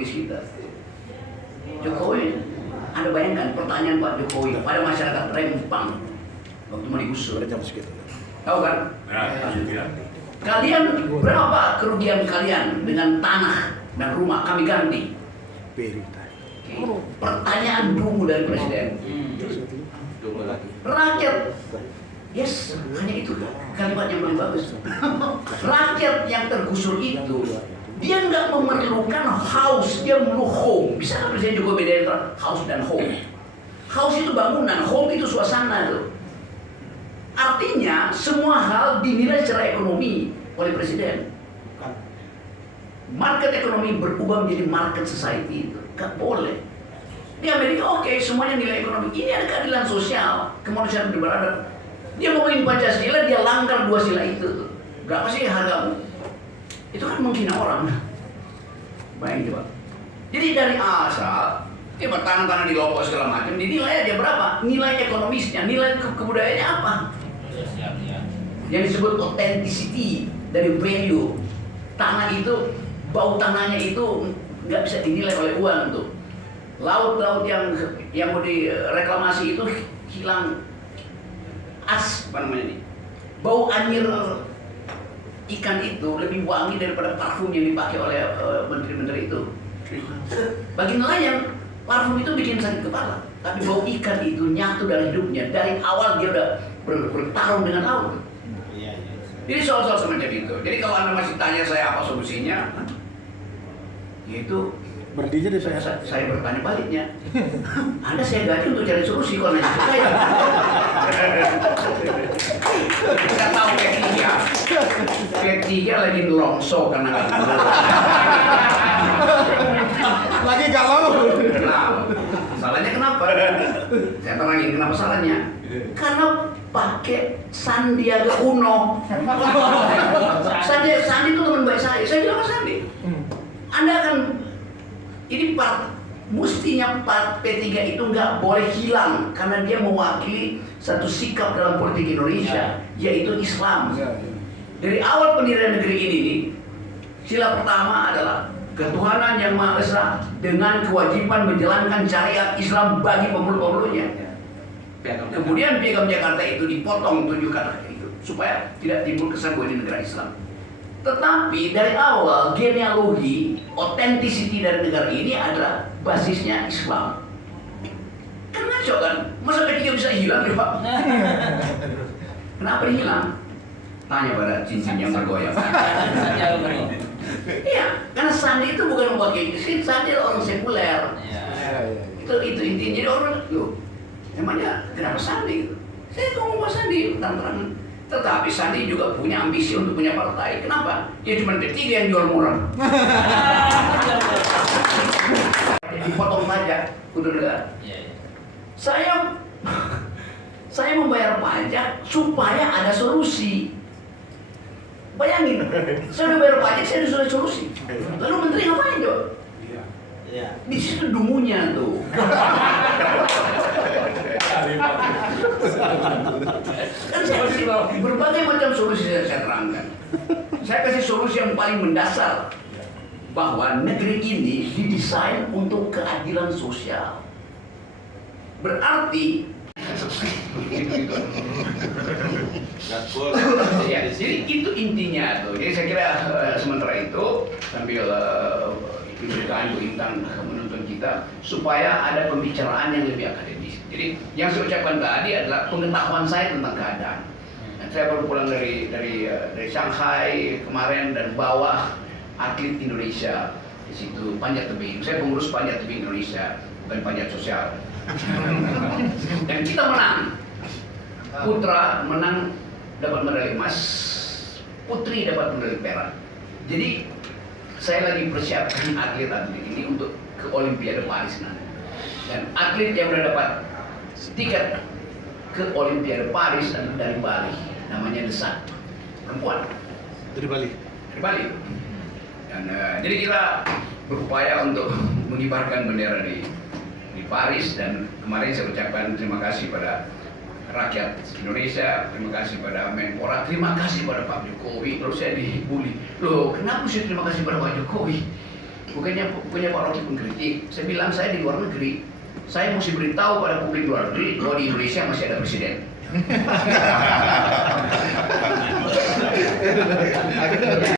ideologis kita. Jokowi, Anda bayangkan pertanyaan Pak Jokowi pada masyarakat Rempang waktu mau digusur. Tahu kan? Kalian berapa kerugian kalian dengan tanah dan rumah kami ganti? Pertanyaan dungu dari presiden. Rakyat, yes, hanya itu kalimat yang paling bagus. Rakyat yang tergusur itu, dia nggak memerlukan house, dia perlu home. Bisa nggak Presiden Jokowi bedain antara house dan home? House itu bangunan, home itu suasana tuh. Artinya semua hal dinilai secara ekonomi oleh Presiden. Market ekonomi berubah menjadi market society itu, nggak boleh. Di Amerika oke, semuanya nilai ekonomi. Ini ada keadilan sosial, kemanusiaan beradab. Dia ngomongin Pancasila, dia langgar 2 sila itu. Berapa sih hargamu? Itu kan menghina orang. Bayangin coba. Jadi dari asal, dia tanah-tanah di Lombok segala macam, dinilai aja berapa? Nilai ekonomisnya, nilai kebudayaannya apa? Yang disebut authenticity dari value. Tanah itu, bau tanahnya itu nggak bisa dinilai oleh uang tuh. Laut-laut yang mau direklamasi itu hilang apa namanya nih? Bau anjir ikan itu lebih wangi daripada parfum yang dipakai oleh menteri-menteri itu. Bagi nelayan, parfum itu bikin sakit kepala. Tapi bau ikan itu nyatu dalam hidupnya. Dari awal dia udah bertarung dengan laut. Jadi soal-soal semacam itu. Jadi kalau Anda masih tanya saya apa solusinya, yaitu berhentinya di saya bertanya baliknya. Anda saya gaji untuk cari solusi kalau nanya ke saya. Kita tahu P3 lagi nelongso karena nggak lagi galau. Nah, salahnya kenapa? Saya terangin kenapa salahnya. Karena pakai Sandiaga Uno. Sandi itu teman baik saya. Saya bilang Mas Sandi, Anda akan mestinya P3 itu nggak boleh hilang karena dia mewakili satu sikap dalam politik Indonesia, yaitu Islam. Dari awal pendirian negeri ini nih, sila pertama adalah ketuhanan yang Maha Esa dengan kewajiban menjalankan syariat Islam bagi pemeluk-pemeluknya. Kemudian Piagam Jakarta itu dipotong 7 kata itu supaya tidak timbul kesan bahwa ini negara Islam. Tetapi dari awal genealogi, authenticity dari negara ini adalah basisnya Islam. Kan ngaco kan? Masa P3 bisa hilang ya Pak? Kenapa hilang? Tanya pada cincin yang bergoyang. Iya, karena Sandi itu bukan mewakili Islam, Sandi adalah orang sekuler. Itu intinya. Jadi orang, loh, emangnya kenapa Sandi? Saya ngomong Pak Sandi, terang-terangan. Tetapi Sandi juga punya ambisi untuk punya partai. Kenapa? Ya cuma P3 yang jual murah. Dipotong pajak untuk negara. Saya membayar pajak supaya ada solusi. Bayangin, saya udah bayar pajak, saya udah solusi. Lalu menteri ngapain coba? Di situ dungunya tuh. Kan saya kasih berbagai macam solusi saya terangkan. Saya kasih solusi yang paling mendasar bahwa negeri ini didesain untuk keadilan sosial. Berarti ya, jadi itu intinya tuh. Jadi saya kira sementara itu sambil diberikan Bu Intan menuntun kita supaya ada pembicaraan yang lebih akademis. Jadi yang saya ucapkan tadi adalah pengetahuan saya tentang keadaan. Dan saya baru pulang dari Shanghai kemarin dan bawa atlet Indonesia di situ panjat tebing. Saya pengurus panjat tebing Indonesia, bukan panjat sosial. Dan kita menang. Putra menang dapat medali emas, putri dapat medali perak. Jadi saya lagi persiapkan atlet-atlet ini untuk ke Olimpiade Paris nanti. Dan atlet yang sudah dapat tiket ke Olimpiade Paris adalah dari Bali, namanya Desan, perempuan. Dari Bali. Dari Bali. Dan jadi kita berupaya untuk mengibarkan bendera di Paris, dan kemarin saya ucapkan terima kasih pada rakyat Indonesia, terima kasih pada Menpora, terima kasih pada Pak Jokowi. Lalu saya dibully, loh kenapa sih terima kasih pada Pak Jokowi? Bukannya Pak Rocky pengkritik. Saya bilang saya di luar negeri. Saya mesti beritahu pada publik luar negeri bahwa di Indonesia masih ada presiden.